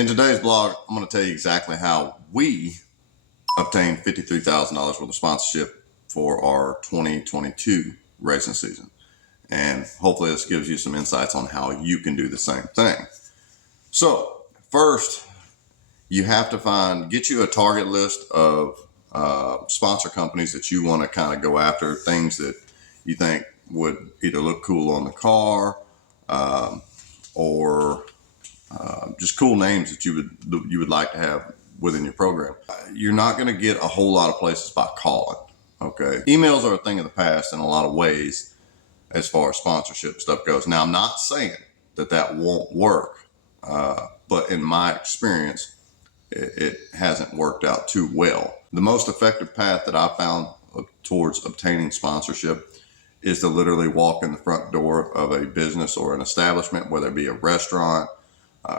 In today's blog, I'm going to tell you exactly how we obtained $53,000 worth of sponsorship for our 2022 racing season. And hopefully this gives you some insights on how you can do the same thing. So first, you have to get you a target list of sponsor companies that you want to kind of go after, things that you think would either look cool on the car or just cool names that you would like to have within your program. You're not going to get a whole lot of places by calling. Okay, emails are a thing of the past in a lot of ways as far as sponsorship stuff goes. Now, I'm not saying that won't work, but in my experience, it hasn't worked out too well. The most effective path that I found towards obtaining sponsorship is to literally walk in the front door of a business or an establishment, whether it be a restaurant,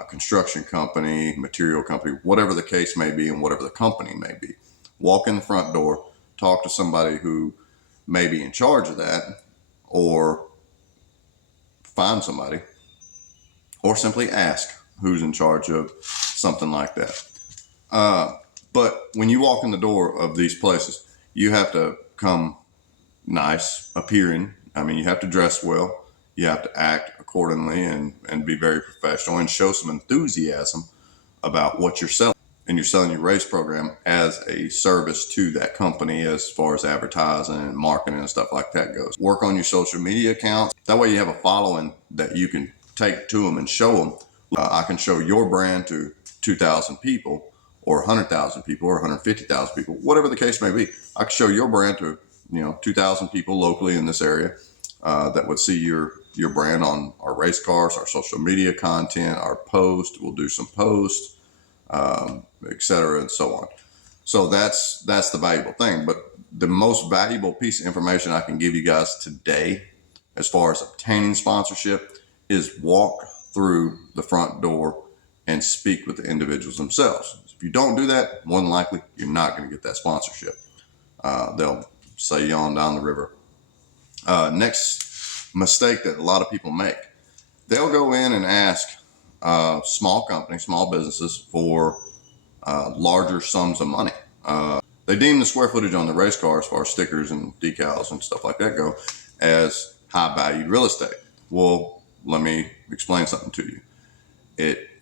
construction company, material company, whatever the case may be and whatever the company may be. Walk in the front door, talk to somebody who may be in charge of that, or find somebody, or simply ask who's in charge of something like that. But when you walk in the door of these places, you have to come nice, appearing. I mean, you have to dress well. You have to act accordingly and be very professional and show some enthusiasm about what you're selling. And you're selling your race program as a service to that company as far as advertising and marketing and stuff like that goes. Work on your social media accounts. That way you have a following that you can take to them and show them. I can show your brand to 2,000 people or 100,000 people or 150,000 people, whatever the case may be. I can show your brand to 2,000 people locally in this area that would see your brand on our race cars, our social media content, our post. We'll do some posts, etc. and so on. So that's the valuable thing. But the most valuable piece of information I can give you guys today as far as obtaining sponsorship is walk through the front door and speak with the individuals themselves. If you don't do that, more than likely, you're not going to get that sponsorship. They'll say you on down the river. Next mistake that a lot of people make, they'll go in and ask small companies, small businesses for larger sums of money. They deem the square footage on the race car as far as stickers and decals and stuff like that go as high valued real estate. Well, let me explain something to you.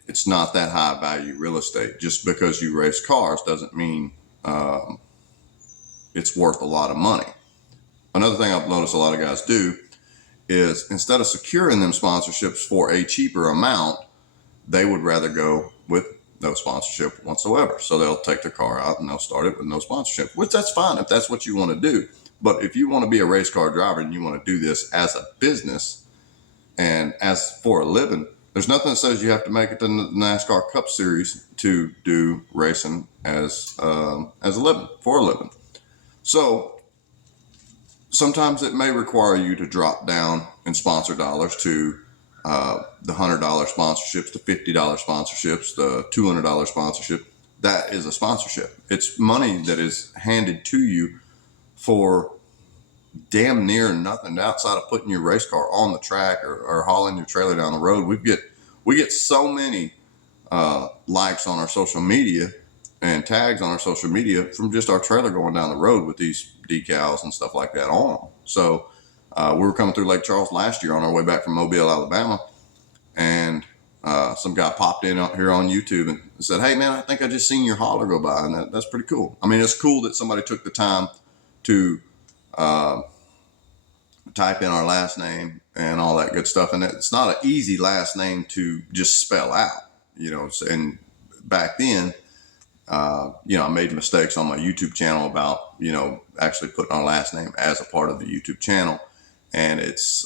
It's not that high value real estate. Just because you race cars doesn't mean it's worth a lot of money. Another thing I've noticed a lot of guys do is instead of securing them sponsorships for a cheaper amount, they would rather go with no sponsorship whatsoever. So they'll take their car out and they'll start it with no sponsorship, which that's fine if that's what you want to do. But if you want to be a race car driver and you want to do this as a business and as for a living, there's nothing that says you have to make it to the NASCAR Cup Series to do racing as a living, for a living. So sometimes it may require you to drop down in sponsor dollars to the $100 sponsorships, the $50 sponsorships, the $200 sponsorship. That is a sponsorship. It's money that is handed to you for damn near nothing outside of putting your race car on the track or hauling your trailer down the road. We get so many likes on our social media and tags on our social media from just our trailer going down the road with these decals and stuff like that on them. So we were coming through Lake Charles last year on our way back from Mobile, Alabama, and some guy popped in out here on YouTube and said, "Hey man, I think I just seen your hauler go by," and that's pretty cool. I mean, it's cool that somebody took the time to type in our last name and all that good stuff. And it's not an easy last name to just spell out, and back then, I made mistakes on my YouTube channel about, actually putting our last name as a part of the YouTube channel. And it's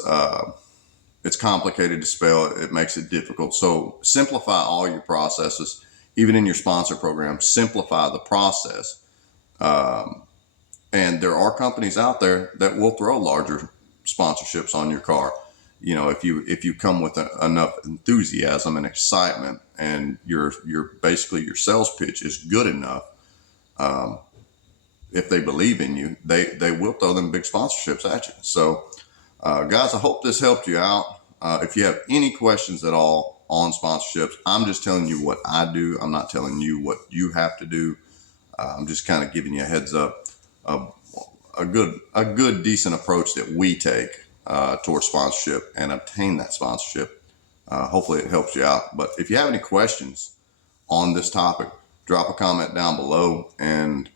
complicated to spell. It makes it difficult. So simplify all your processes, even in your sponsor program, simplify the process. And there are companies out there that will throw larger sponsorships on your car. If you come with enough enthusiasm and excitement, and your basically your sales pitch is good enough, if they believe in you, they will throw them big sponsorships at you. So guys, I hope this helped you out. If you have any questions at all on sponsorships. I'm just telling you what I do. I'm not telling you what you have to do. I'm just kind of giving you a heads up of a good, decent approach that we take towards sponsorship and obtain that sponsorship. Hopefully it helps you out. But if you have any questions on this topic, drop a comment down below, and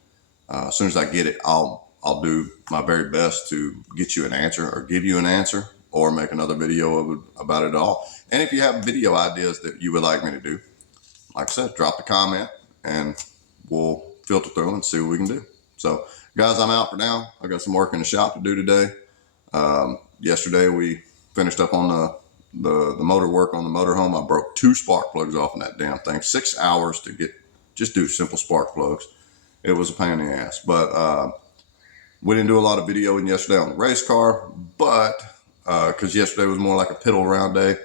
as soon as I get it, I'll do my very best to get you an answer or give you an answer or make another video about it all. And if you have video ideas that you would like me to do, like I said, drop the comment and we'll filter through and see what we can do. So guys, I'm out for now. I got some work in the shop to do today. Yesterday we finished up on the motor work on the motorhome. I broke 2 spark plugs off in that damn thing. 6 hours to just do simple spark plugs. It was a pain in the ass, but we didn't do a lot of videoing yesterday on the race car, but because yesterday was more like a piddle around day.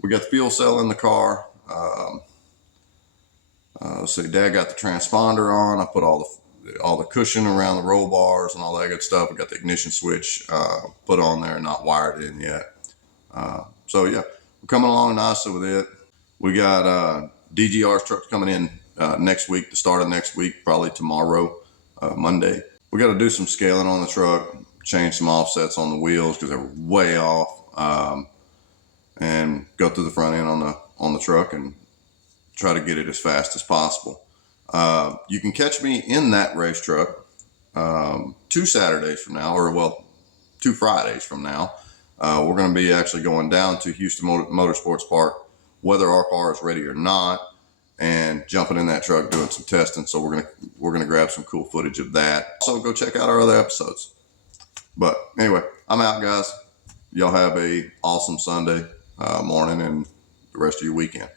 We got the fuel cell in the car. Let's see, Dad got the transponder on. I put all the cushion around the roll bars and all that good stuff. We got the ignition switch put on there, not wired in yet. So yeah, we're coming along nicely with it. We got DGR's trucks coming in next week, the start of next week, probably tomorrow, Monday. We got to do some scaling on the truck, change some offsets on the wheels because they're way off, and go through the front end on the truck and try to get it as fast as possible. You can catch me in that race truck 2 Saturdays from now, or well, 2 Fridays from now. We're going to be actually going down to Houston Motorsports Park, whether our car is ready or not, and jumping in that truck doing some testing. So we're gonna grab some cool footage of that. Also, go check out our other episodes. But anyway, I'm out, guys. Y'all have a awesome Sunday morning and the rest of your weekend.